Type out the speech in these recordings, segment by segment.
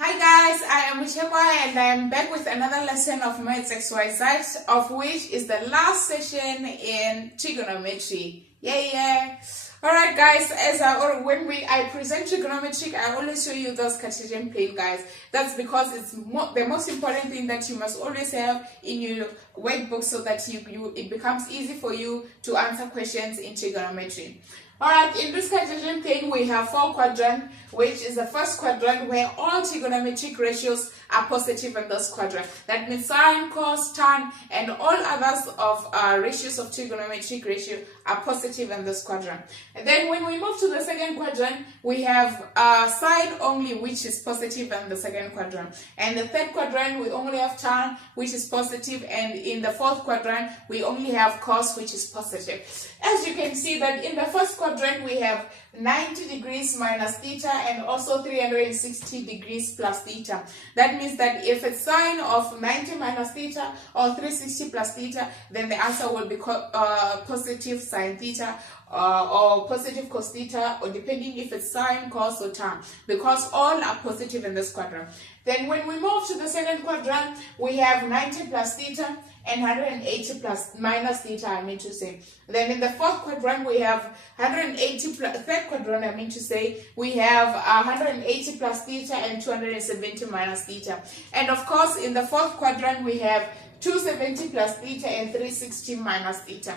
Hi guys, I am Uchekwa and I am back with another lesson of Maths XYZ, of which is the last session in trigonometry. Yeah. Alright guys, when I present trigonometry, I always show you those Cartesian plane, guys. That's because it's the most important thing that you must always have in your workbook so that it becomes easy for you to answer questions in trigonometry. Alright, in this Cartesian plane we have four quadrants, which is the first quadrant where all trigonometric ratios are positive in this quadrant. That means sine, cos, tan, and all others of ratios of trigonometric ratio are positive in this quadrant. And then when we move to the second quadrant, we have sine only, which is positive in the second quadrant. And the third quadrant, we only have tan, which is positive, and in the fourth quadrant, we only have cos, which is positive. As you can see that in the first quadrant, we have 90 degrees minus theta and also 360 degrees plus theta. That means that if it's sine of 90 minus theta or 360 plus theta, then the answer will be positive sine theta or positive cos theta, or depending if it's sine, cos, or tan, because all are positive in this quadrant. Then when we move to the second quadrant, we have 90 plus theta and 180 minus theta, I mean to say. Then in the fourth quadrant, we have 180 plus, third quadrant, we have 180 plus theta and 270 minus theta. And of course, in the fourth quadrant, we have 270 plus theta and 360 minus theta.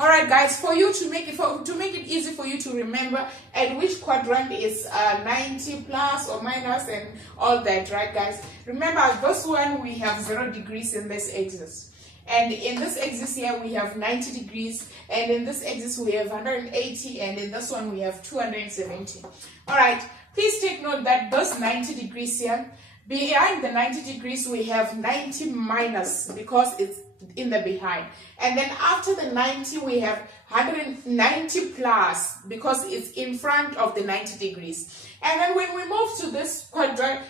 Alright guys, for you to make it easy for you to remember at which quadrant is 90 plus or minus and all that, right guys? Remember, this one we have 0 degrees in this axis. And in this axis here we have 90 degrees, and in this axis we have 180, and in this one we have 270. Alright, please take note that those 90 degrees here, behind the 90 degrees we have 90 minus because it's in the behind. And then after the 90 we have 190 plus because it's in front of the 90 degrees. And then when we move to this quadrant,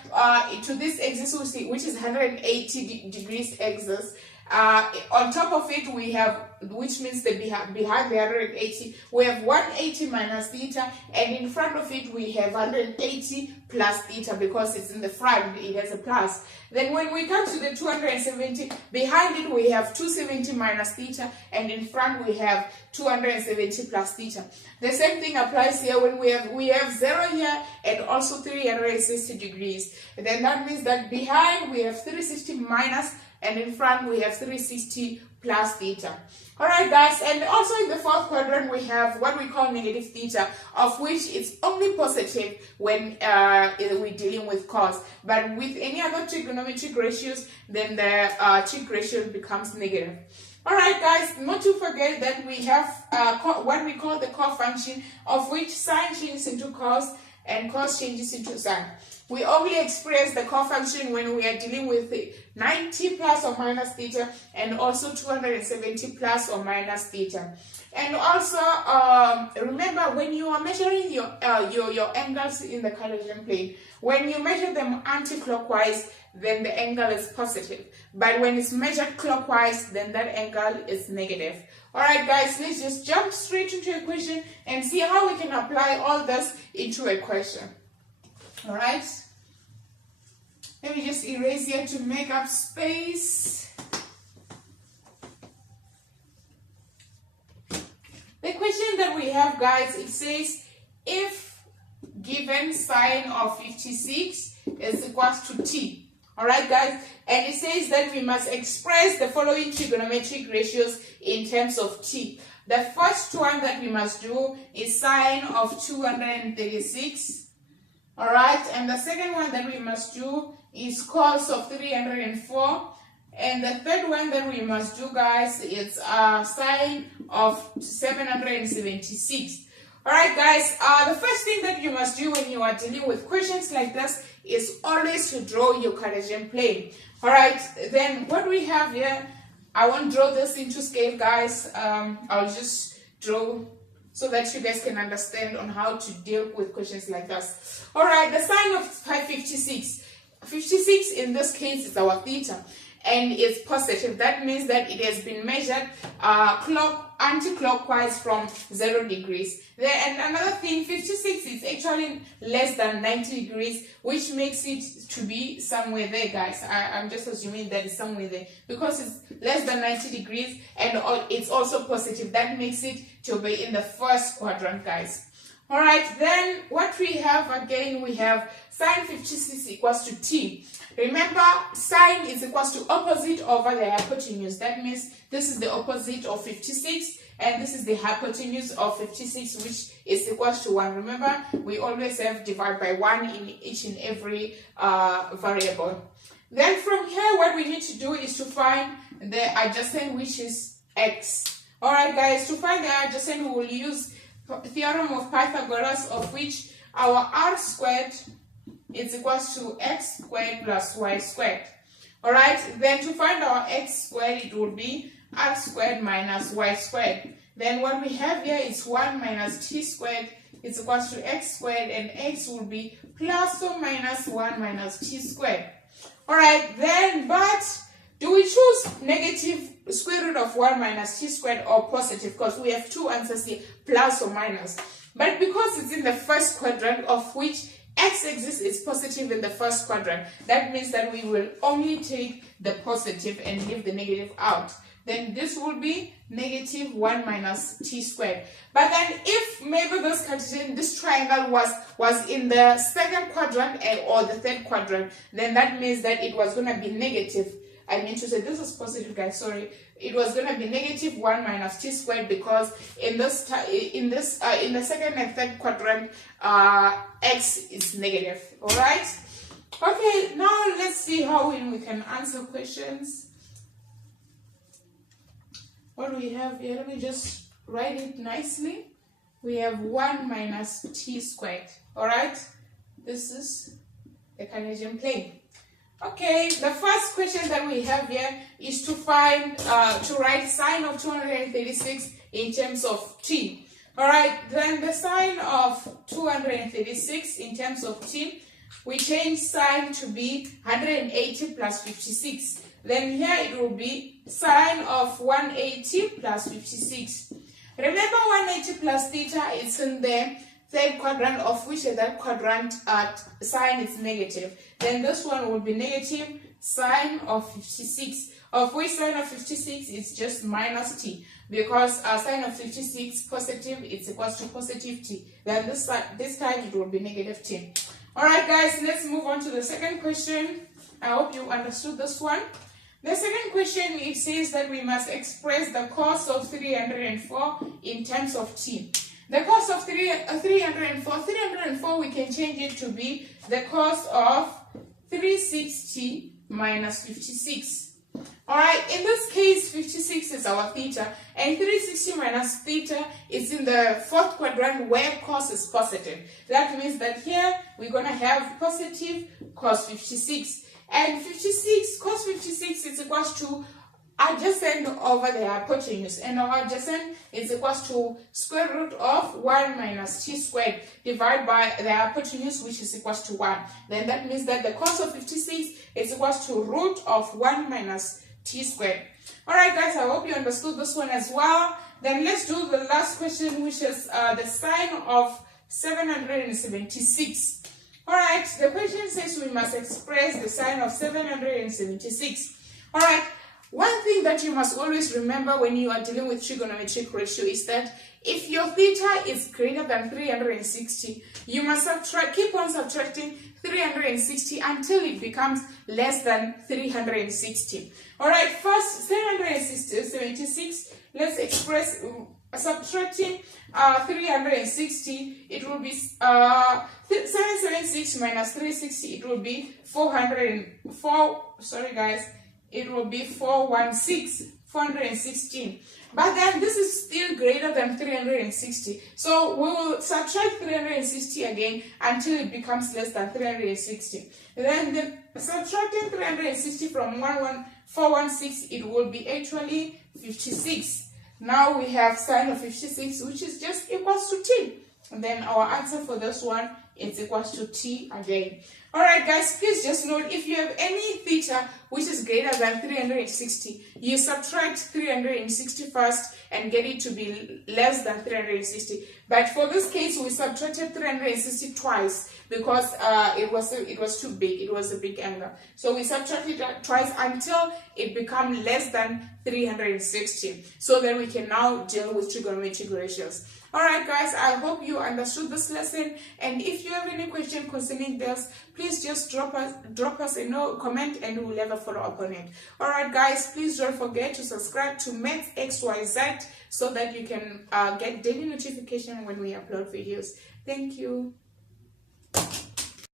to this axis, which is 180 degrees axis, on top of it we have, which means the behind the 180, we have 180 minus theta, and in front of it we have 180 plus theta because it's in the front, it has a plus. Then when we come to the 270, behind it we have 270 minus theta, and in front we have 270 plus theta. The same thing applies here when we have 0 here and also 360 degrees. And then that means that behind we have 360 minus, and in front we have 360 plus theta. Alright guys, and also in the fourth quadrant we have what we call negative theta, of which it's only positive when we're dealing with cos, but with any other trigonometric ratios, then the trig ratio becomes negative. Alright guys, not to forget that we have what we call the cofunction, of which sine changes into cos and cos changes into sine. We only express the cofunction when we are dealing with 90 plus or minus theta and also 270 plus or minus theta. And also remember, when you are measuring your angles in the Cartesian plane, when you measure them anti-clockwise, then the angle is positive. But when it's measured clockwise, then that angle is negative. Alright guys, let's just jump straight into a question and see how we can apply all this into a question. Alright, let me just erase here to make up space. The question that we have, guys, it says if given sine of 56 is equals to t. Alright guys, and it says that we must express the following trigonometric ratios in terms of t. The first one that we must do is sine of 236. Alright, and the second one that we must do is cos of 304. And the third one that we must do, guys, is sine of 776. Alright guys, the first thing that you must do when you are dealing with questions like this is always to draw your Cartesian plane. Alright, then what we have here, I won't draw this into scale, guys. I'll just draw so that you guys can understand on how to deal with questions like this. Alright, the sine of 56. 56 in this case is our theta, and it's positive. That means that it has been measured anti-clockwise from 0 degrees. And another thing, 56 is actually less than 90 degrees, which makes it to be somewhere there, guys. I'm just assuming that it's somewhere there because it's less than 90 degrees and it's also positive. That makes it to be in the first quadrant, guys. All right, then what we have again, we have sine 56 equals to t. Remember, sine is equals to opposite over the hypotenuse. That means this is the opposite of 56 and this is the hypotenuse of 56, which is equals to 1. Remember, we always have divide by 1 in each and every variable. Then from here, what we need to do is to find the adjacent, which is x. All right, guys, to find the adjacent, we will use theorem of Pythagoras, of which our r squared is equals to x squared plus y squared. All right, then to find our x squared, it will be r squared minus y squared. Then what we have here is 1 minus t squared is equals to x squared, and x will be plus or minus 1 minus t squared. All right, then, but do we choose negative square root of 1 minus t squared or positive? Because we have two answers here, plus or minus. But because it's in the first quadrant, of which x-axis is positive in the first quadrant, that means that we will only take the positive and leave the negative out. Then this will be negative 1 minus t squared. But then if maybe this triangle was in the second quadrant or the third quadrant, then that means that it was going to be negative. I mean to say this is positive, guys, sorry. It was going to be negative 1 minus t squared because in the second and third quadrant, x is negative. All right. Okay, now let's see how we can answer questions. What do we have here? Let me just write it nicely. We have 1 minus t squared. All right. This is the Cartesian plane. Okay, the first question that we have here is to find, to write sine of 236 in terms of t. Alright, then the sine of 236 in terms of t, we change sine to be 180 plus 56. Then here it will be sine of 180 plus 56. Remember 180 plus theta is in the third quadrant, of which that quadrant sine is negative. Then this one will be negative sine of 56, of which sine of 56 is just minus t, because sine of 56 positive is equals to positive t. Then this time it will be negative t. Alright guys, let's move on to the second question. I hope you understood this one. The second question, it says that we must express the cos of 304 in terms of t. The cos of 304 we can change it to be the cos of 360 minus 56. Alright, in this case 56 is our theta and 360 minus theta is in the fourth quadrant where cos is positive. That means that here we're going to have positive cos 56, and 56 cos 56 is equals to adjacent over the hypotenuse, and our adjacent is equals to square root of 1 minus t squared divided by the hypotenuse, which is equals to 1. Then that means that the cos of 56 is equals to root of 1 minus t squared. Alright guys, I hope you understood this one as well. Then let's do the last question, which is the sine of 776. Alright, the question says we must express the sine of 776. Alright, one thing that you must always remember when you are dealing with trigonometric ratio is that if your theta is greater than 360, you must keep on subtracting 360 until it becomes less than 360. Alright, first 776, let's express subtracting 360, it will be 776 minus 360, it will be 404, sorry guys, it will be 416. But then this is still greater than 360. So we will subtract 360 again until it becomes less than 360. Then subtracting 360 from 416, it will be actually 56. Now we have sine of 56, which is just equals to t. And then our answer for this one is equals to t again. Alright guys, please just note, if you have any theta which is greater than 360, you subtract 360 first and get it to be less than 360. But for this case, we subtracted 360 twice because it was too big. It was a big angle. So we subtracted it twice until it becomes less than 360. So then we can now deal with trigonometric ratios. Alright guys, I hope you understood this lesson, and if you have any question concerning this, please just drop us a comment and we'll have a follow-up on it. Alright guys, please don't forget to subscribe to Maths XYZ so that you can get daily notification when we upload videos. Thank you.